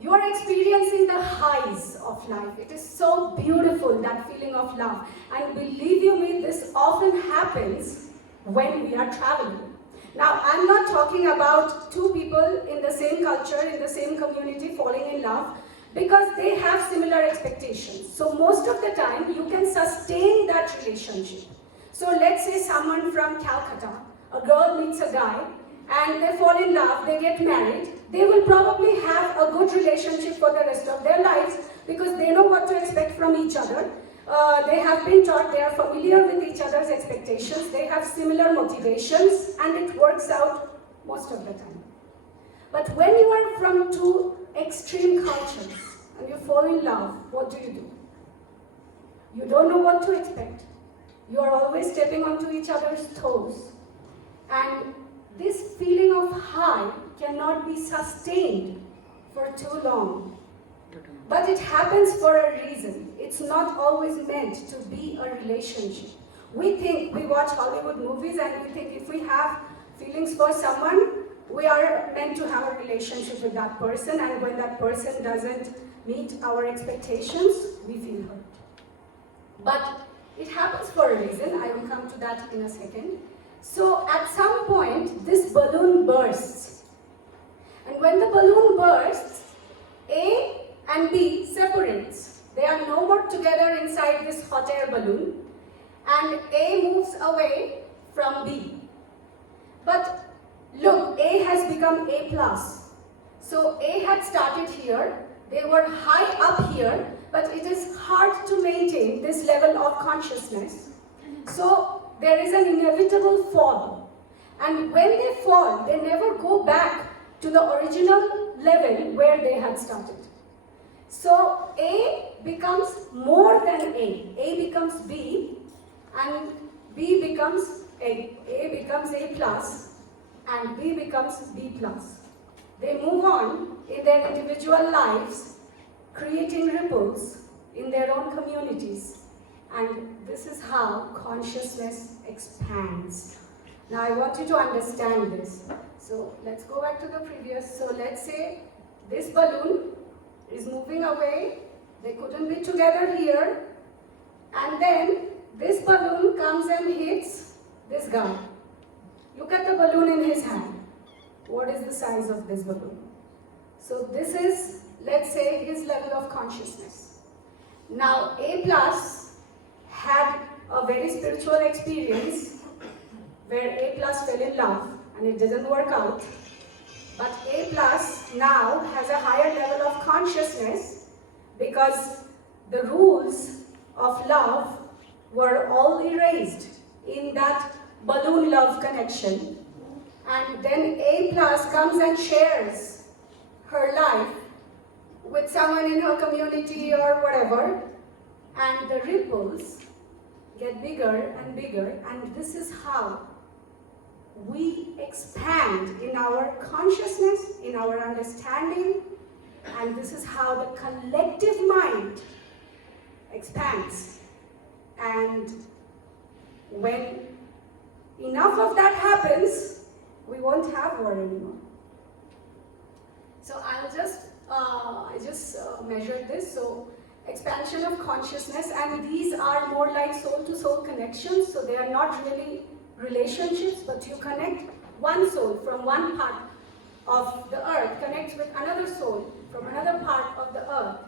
You are experiencing the highs of life. It is so beautiful, that feeling of love. And believe you me, this often happens when we are traveling. Now, I'm not talking about two people in the same culture, in the same community falling in love, because they have similar expectations. So most of the time, you can sustain that relationship. So let's say someone from Calcutta, a girl meets a guy, and they fall in love, they get married. They will probably have a good relationship for the rest of their lives because they know what to expect from each other. They have been taught, they are familiar with each other's expectations, they have similar motivations, and it works out most of the time. But when you are from two extreme cultures and you fall in love, what do? You don't know what to expect. You are always stepping onto each other's toes. And this feeling of high cannot be sustained for too long. But it happens for a reason. It's not always meant to be a relationship. We watch Hollywood movies and we think if we have feelings for someone, we are meant to have a relationship with that person, and when that person doesn't meet our expectations, we feel hurt. But it happens for a reason. I will come to that in a second. So at some point, this balloon bursts. And when the balloon bursts, A and B separates. They are no more together inside this hot air balloon. And A moves away from B. But look, A has become A+. So A had started here. They were high up here, but it is hard to maintain this level of consciousness. So there is an inevitable fall. And when they fall, they never go back to the original level where they had started. So A becomes more than A. A becomes B, and B becomes A. A becomes A+, and B becomes B+. They move on in their individual lives, creating ripples in their own communities. And this is how consciousness expands. Now I want you to understand this. So let's go back to the previous. So let's say this balloon is moving away. They couldn't be together here. And then this balloon comes and hits this guy. Look at the balloon in his hand. What is the size of this balloon? So this is, let's say, his level of consciousness. Now A+ had a very spiritual experience where A+ fell in love and it didn't work out. But A+ now has a higher level of consciousness because the rules of love were all erased in that balloon love connection, and then A plus comes and shares her life with someone in her community or whatever, and the ripples get bigger and bigger, and this is how we expand in our consciousness, in our understanding, and this is how the collective mind expands. And when enough of that happens, we won't have war anymore. So I just measured this. So expansion of consciousness, and these are more like soul-to-soul connections. So they are not really relationships, but you connect one soul from one part of the earth, connects with another soul from another part of the earth.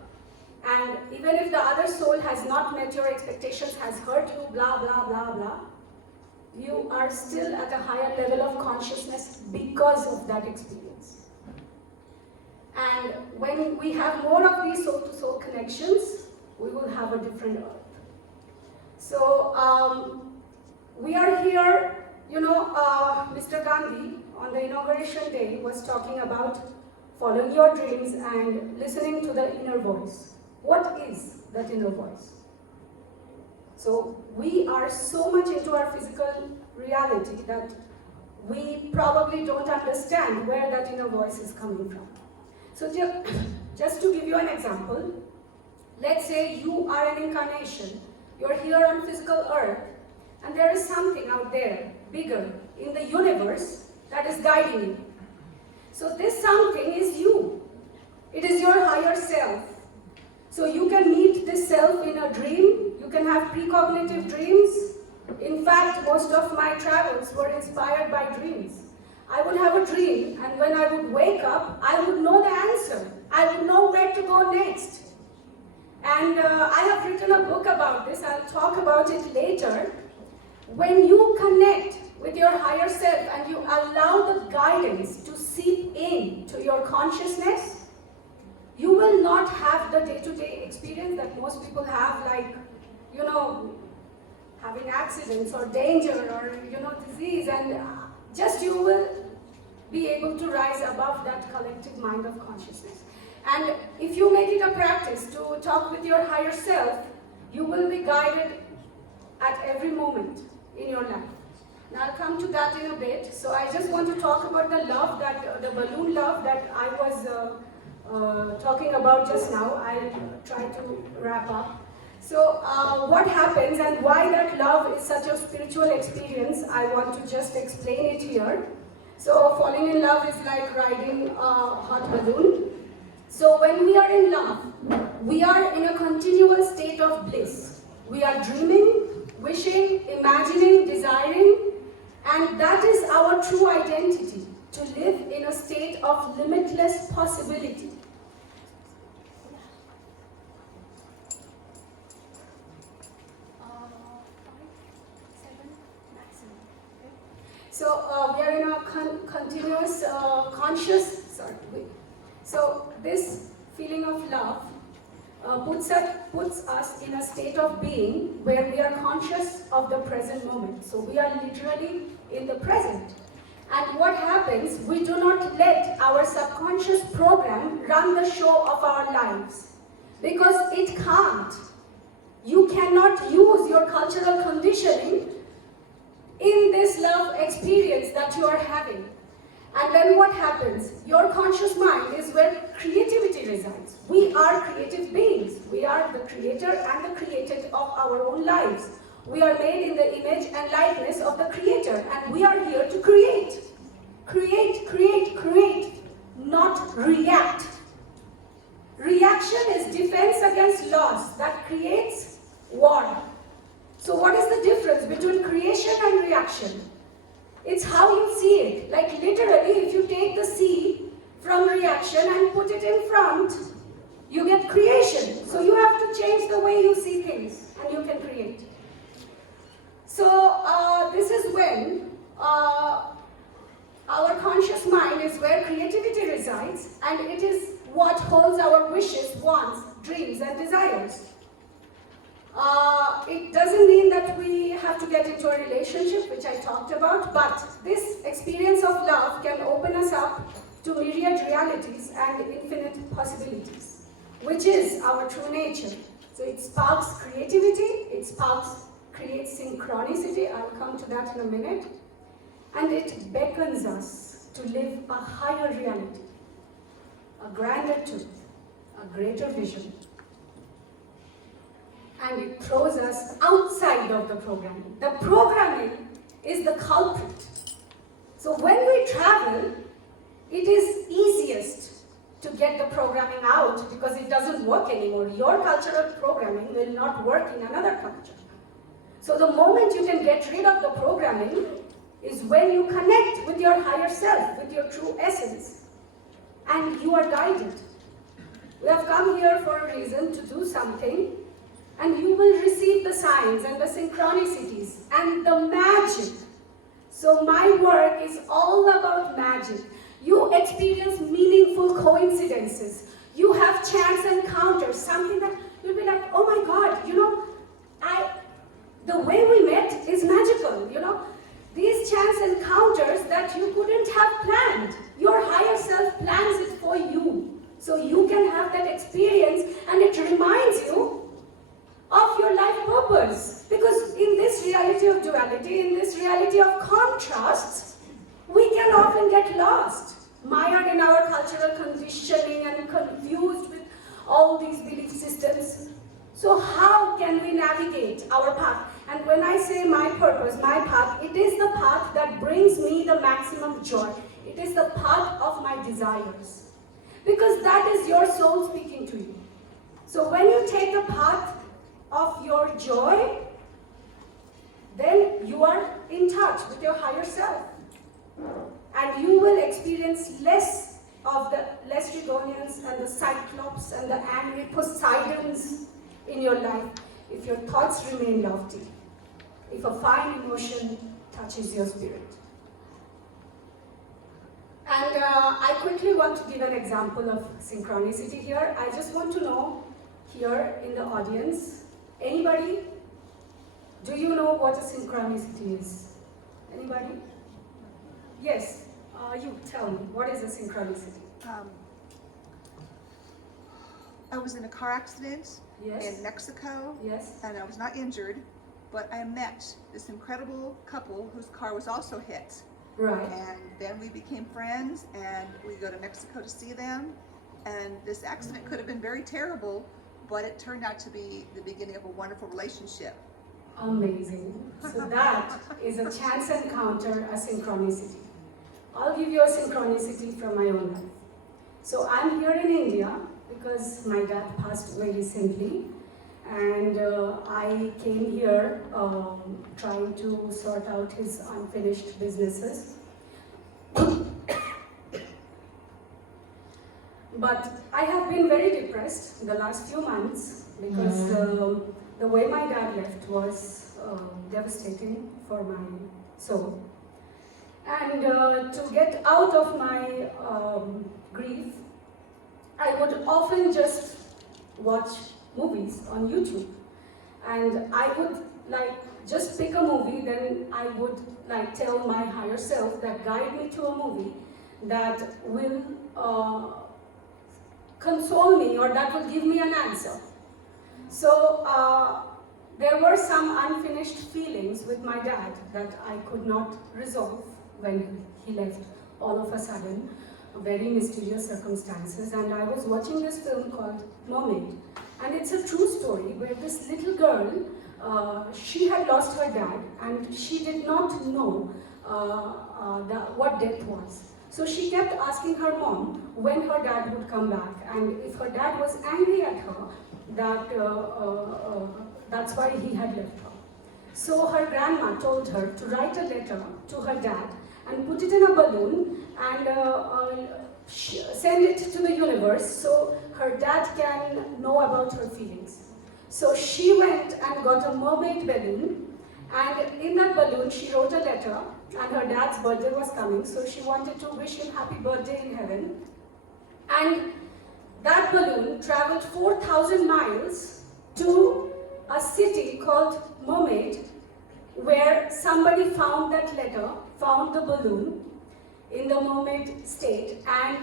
And even if the other soul has not met your expectations, has hurt you, blah, blah, blah, blah, you are still at a higher level of consciousness because of that experience. And when we have more of these soul-to-soul connections, we will have a different earth. So we are here, Mr. Gandhi on the inauguration day was talking about following your dreams and listening to the inner voice. What is that inner voice? So we are so much into our physical reality that we probably don't understand where that inner voice is coming from. So just to give you an example, let's say you are an incarnation. You're here on physical earth, and there is something out there, bigger, in the universe that is guiding you. So this something is you. It is your higher self. So you can meet this self in a dream. You can have precognitive dreams. In fact, most of my travels were inspired by dreams. I would have a dream, and when I would wake up, I would know the answer. I would know where to go next. And I have written a book about this. I'll talk about it later. When you connect with your higher self and you allow the guidance to seep in to your consciousness, you will not have the day-to-day experience that most people have, like, having accidents or danger or, disease, and just you will be able to rise above that collective mind of consciousness. And if you make it a practice to talk with your higher self, you will be guided at every moment in your life. Now I'll come to that in a bit. So I just want to talk about the love, the balloon love that I was talking about just now. I'll try to wrap up. So what happens and why that love is such a spiritual experience, I want to just explain it here. So falling in love is like riding a hot balloon. So when we are in love, we are in a continual state of bliss. We are dreaming, wishing, imagining, desiring, and that is our true identity, to live in a state of limitless possibility. So we are in a continuous So this feeling of love puts us in a state of being where we are conscious of the present moment. So we are literally in the present. And what happens, we do not let our subconscious program run the show of our lives, because it can't. You cannot use your cultural conditioning in this love experience that you are having. And then what happens? Your conscious mind is where creativity resides. We are creative beings. We are the creator and the created of our own lives. We are made in the image and likeness of the creator, and we are here to create. Create, create, create, not react. Reaction is defense against loss that creates war. So what is the difference between creation and reaction? It's how you see it. Like literally, if you take the seed from reaction and put it in front, you get creation. So you have to change the way you see things, and you can create. So this is when our conscious mind is where creativity resides, and it is what holds our wishes, wants, dreams, and desires. It doesn't mean that we have to get into a relationship, which I talked about, but this experience of love can open us up to myriad realities and infinite possibilities, which is our true nature. So it sparks creativity, creates synchronicity, I'll come to that in a minute, and it beckons us to live a higher reality, a grander truth, a greater vision. And it throws us outside of the programming. The programming is the culprit. So when we travel, it is easiest to get the programming out because it doesn't work anymore. Your cultural programming will not work in another culture. So the moment you can get rid of the programming is when you connect with your higher self, with your true essence, and you are guided. We have come here for a reason, to do something, and you will receive the signs and the synchronicities and the magic. So my work is all about magic. You experience meaningful coincidences. You have chance encounters, something that you'll be like, oh my God, the way we met is magical, These chance encounters that you couldn't have planned. Your higher self plans it for you. So you can have that experience and it reminds you of your life purpose. Because in this reality of duality, in this reality of contrasts, we can often get lost, mired in our cultural conditioning and confused with all these belief systems. So how can we navigate our path? And when I say my purpose, my path, it is the path that brings me the maximum joy. It is the path of my desires. Because that is your soul speaking to you. So when you take the path of your joy, then you are in touch with your higher self. And you will experience less of the Lestrygonians and the Cyclops and the angry Poseidons in your life if your thoughts remain lofty, if a fine emotion touches your spirit. And I quickly want to give an example of synchronicity here. I just want to know here in the audience, anybody, do you know what a synchronicity is? Anybody? Yes, you tell me, what is a synchronicity? I was in a car accident Yes. in Mexico, Yes. and I was not injured, but I met this incredible couple whose car was also hit. Right. And then we became friends, and we go to Mexico to see them. And this accident could have been very terrible, but it turned out to be the beginning of a wonderful relationship. Amazing. So that is a chance encounter, a synchronicity. I'll give you a synchronicity from my own life. So I'm here in India because my dad passed away recently, and I came here trying to sort out his unfinished businesses. But I have been very depressed the last few months because the way my dad left was devastating for my soul. And to get out of my grief, I would often just watch movies on YouTube. And I would just pick a movie, then I would tell my higher self that guide me to a movie that will console me or that will give me an answer. So there were some unfinished feelings with my dad that I could not resolve when he left all of a sudden, very mysterious circumstances. And I was watching this film called Mermaid. And it's a true story where this little girl, she had lost her dad and she did not know what death was. So she kept asking her mom when her dad would come back, and if her dad was angry at her, that's why he had left her. So her grandma told her to write a letter to her dad and put it in a balloon and send it to the universe so her dad can know about her feelings. So she went and got a mermaid balloon, and in that balloon she wrote a letter, and her dad's birthday was coming, so she wanted to wish him happy birthday in heaven. And that balloon traveled 4,000 miles to a city called Mermaid, where somebody found that letter, found the balloon in the mermaid state, and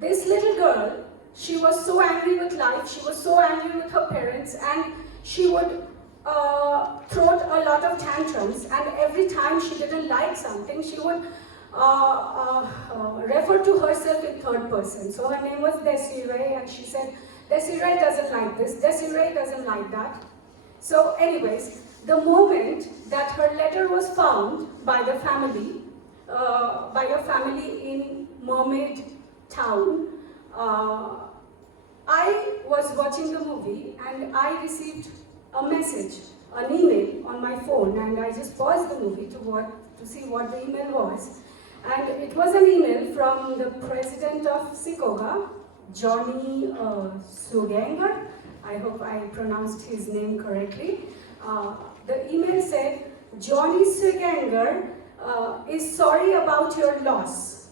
this little girl, she was so angry with life, she was so angry with her parents, and she would throw a lot of tantrums, and every time she didn't like something, she would refer to herself in third person. So her name was Desiree, and she said, Desiree doesn't like this, Desiree doesn't like that. So anyways, the moment that her letter was found by the family, by a family in Mermaid Town, I was watching the movie and I received a message, an email on my phone, and I just paused the movie to see what the email was. And it was an email from the president of SICOGA, Johnny Suganger. I hope I pronounced his name correctly. The email said, Johnny Suganger is sorry about your loss.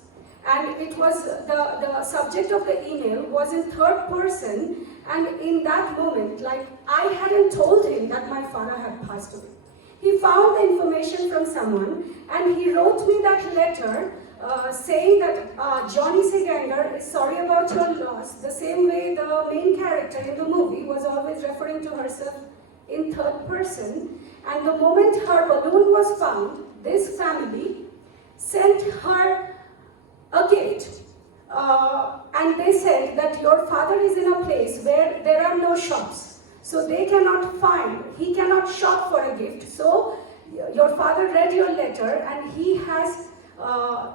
And it was, the subject of the email was in third person, and in that moment, like, I hadn't told him that my father had passed away. He found the information from someone, and he wrote me that letter saying that Johnny Suganger is sorry about your loss, the same way the main character in the movie was always referring to herself in third person. And the moment her balloon was found, this family sent her a gift. And they said that your father is in a place where there are no shops. So they cannot find, he cannot shop for a gift. So your father read your letter and he has,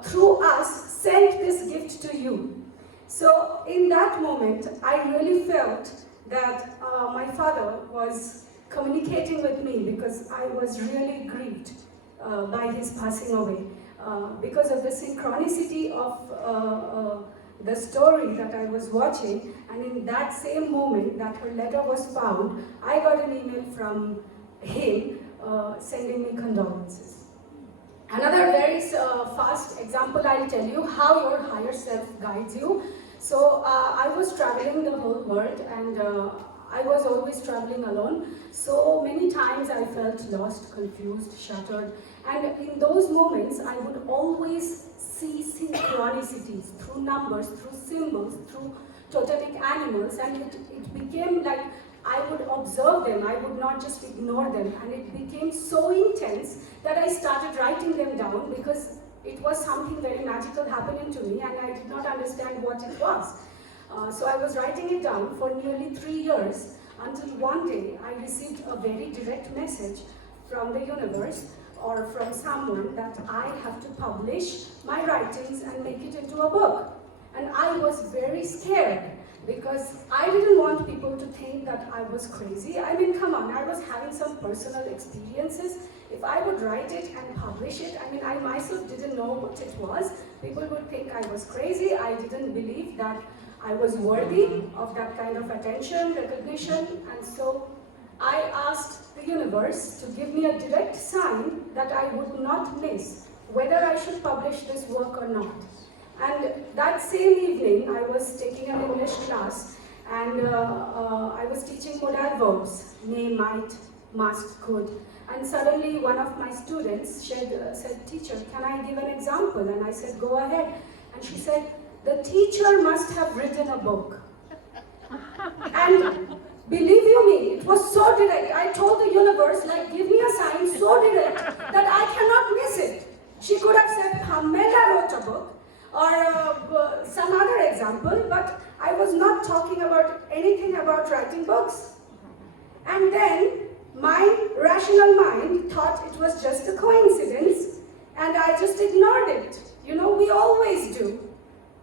through us, sent this gift to you. So in that moment, I really felt that my father was communicating with me, because I was really grieved by his passing away. Because of the synchronicity of the story that I was watching, and in that same moment that her letter was found, I got an email from him sending me condolences. Another very fast example I'll tell you how your higher self guides you. So I was traveling the whole world, and I was always traveling alone. So many times I felt lost, confused, shattered. And in those moments, I would always see synchronicities through numbers, through symbols, through totemic animals, and it became like I would observe them, I would not just ignore them, and it became so intense that I started writing them down, because it was something very magical happening to me, and I did not understand what it was. So I was writing it down for nearly 3 years, until one day I received a very direct message from the universe, or from someone, that I have to publish my writings and make it into a book. And I was very scared, because I didn't want people to think that I was crazy. I mean, come on, I was having some personal experiences. If I would write it and publish it, I mean, I myself didn't know what it was. People would think I was crazy. I didn't believe that I was worthy of that kind of attention, recognition, and so I asked the universe to give me a direct sign that I would not miss whether I should publish this work or not. And that same evening, I was taking an English class, and I was teaching modal verbs, may, might, must, could. And suddenly one of my students said, teacher, can I give an example? And I said, go ahead. And she said, the teacher must have written a book. And believe you me, it was so direct. I told the universe, like, give me a sign so direct that I cannot miss it. She could have said, Hamela wrote a book, or some other example, but I was not talking about anything about writing books. And then my rational mind thought it was just a coincidence, and I just ignored it. You know, we always do.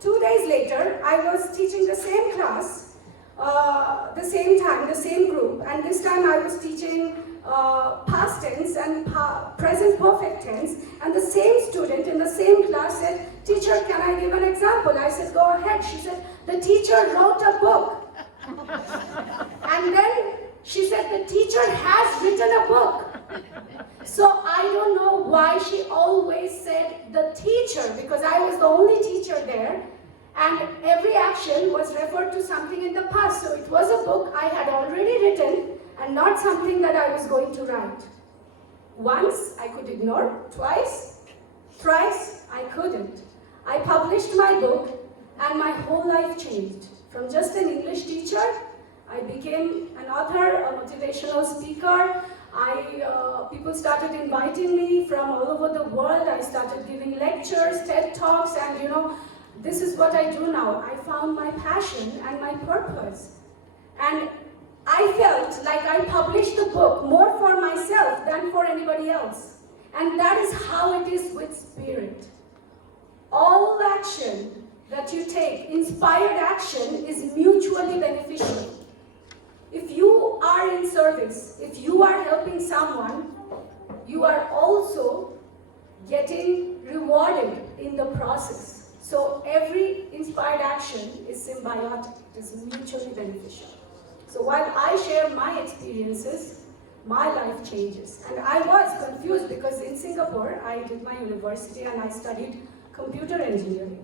2 days later, I was teaching the same class, the same time, the same group, and this time I was teaching past tense and present perfect tense, and the same student in the same class said, teacher, can I give an example? I said, go ahead. She said, the teacher wrote a book. And then she said, the teacher has written a book. So I don't know why she always said the teacher, because I was the only teacher there, and every action was referred to something in the past. So it was a book I had already written, and not something that I was going to write. Once I could ignore, twice, thrice I couldn't. I published my book and my whole life changed. From just an English teacher, I became an author, a motivational speaker. People started inviting me from all over the world. I started giving lectures, TED Talks, and this is what I do now. I found my passion and my purpose. And I felt like I published the book more for myself than for anybody else. And that is how it is with spirit. All action that you take, inspired action, is mutually beneficial. If you are in service, if you are helping someone, you are also getting rewarded in the process. So every inspired action is symbiotic, it is mutually beneficial. So while I share my experiences, my life changes. And I was confused because in Singapore, I did my university and I studied computer engineering.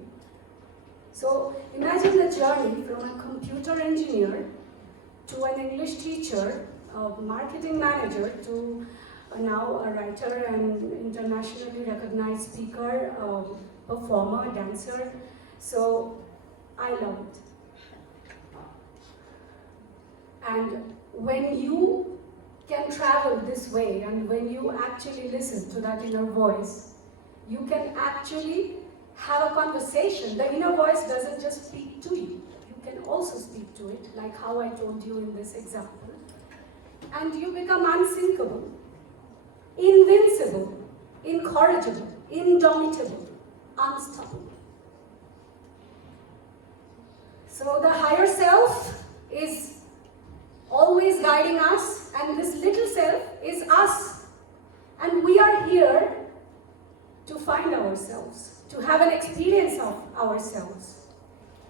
So imagine the journey from a computer engineer to an English teacher, a marketing manager, to now a writer and internationally recognized speaker, performer, dancer. So I love it. And when you can travel this way and when you actually listen to that inner voice, you can actually have a conversation. The inner voice doesn't just speak to you. You can also speak to it, like how I told you in this example. And you become unsinkable, invincible, incorrigible, indomitable, unstoppable. So the higher self is always guiding us, and this little self is us. And we are here to find ourselves, to have an experience of ourselves.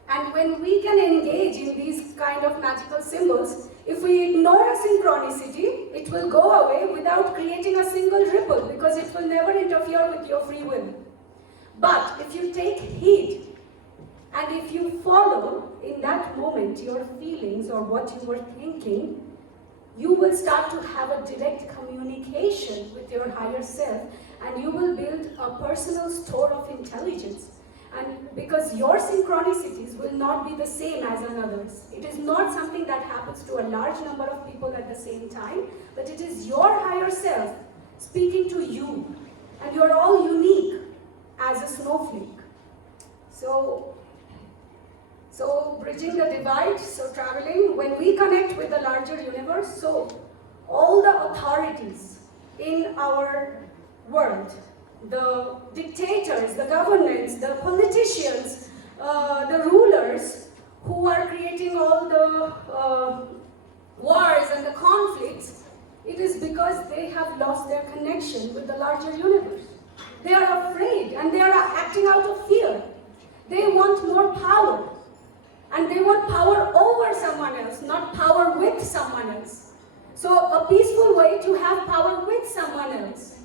And when we can engage in these kind of magical symbols, if we ignore a synchronicity, it will go away without creating a single ripple, because it will never interfere with your free will. But if you take heed, and if you follow in that moment your feelings or what you were thinking, you will start to have a direct communication with your higher self, and you will build a personal store of intelligence. And because your synchronicities will not be the same as another's. It is not something that happens to a large number of people at the same time, but it is your higher self speaking to you. And you are all unique as a snowflake. So bridging the divide, so traveling, when we connect with the larger universe, so all the authorities in our world, the dictators, the governments, the politicians, the rulers who are creating all the wars and the conflicts, it is because they have lost their connection with the larger universe. They are afraid and they are acting out of fear. They want more power. And they want power over someone else, not power with someone else. So a peaceful way to have power with someone else.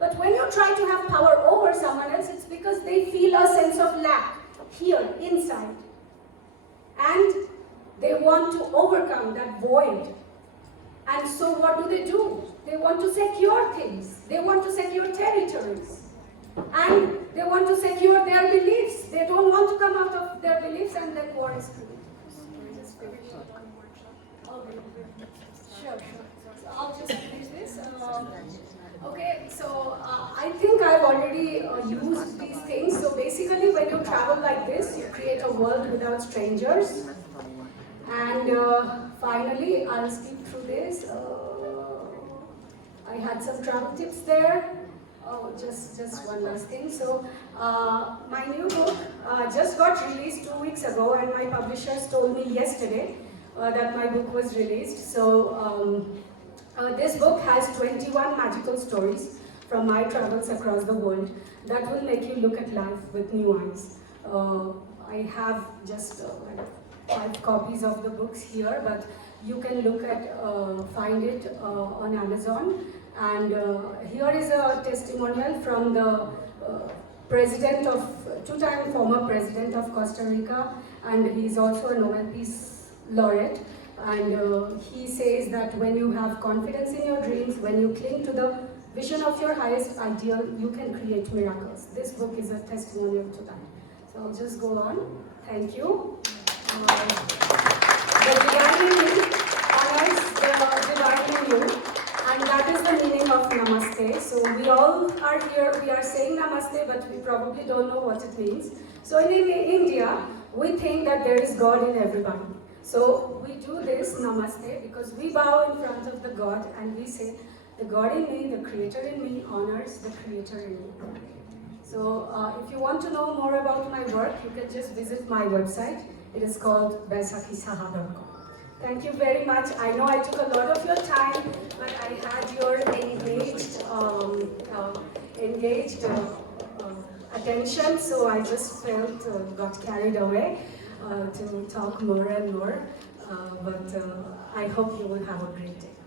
But when you try to have power over someone else, it's because they feel a sense of lack here, inside. And they want to overcome that void. And so what do? They want to secure things. They want to secure territories. And they want to secure their beliefs. They don't want to come out of their beliefs, and then war is coming. Sure. So I'll just finish this. Okay, so I think I've already used these things. So basically, when you travel like this, you create a world without strangers. And finally, I'll skip through this. I had some travel tips there. Oh, just one last thing. So, my new book just got released 2 weeks ago, and my publishers told me yesterday that my book was released. So, this book has 21 magical stories from my travels across the world that will make you look at life with new eyes. I have just 5 copies of the books here, but you can look at, find it on Amazon. And here is a testimonial from the two-time former president of Costa Rica, and he's also a Nobel Peace Laureate. And he says that when you have confidence in your dreams, when you cling to the vision of your highest ideal, you can create miracles. This book is a testimonial to that. So I'll just go on. Thank you. The divine in you honors the divine in you, and that is the meaning of Namaste. So we all are here, we are saying Namaste, but we probably don't know what it means. So in India, we think that there is God in everybody. So we do this Namaste because we bow in front of the God and we say, the God in me, the Creator in me honors the Creator in me. So if you want to know more about my work, you can just visit my website. It is called BaisakhiSaha.com. Thank you very much. I know I took a lot of your time, but I had your engaged attention, so I just felt got carried away to talk more and more. But I hope you will have a great day.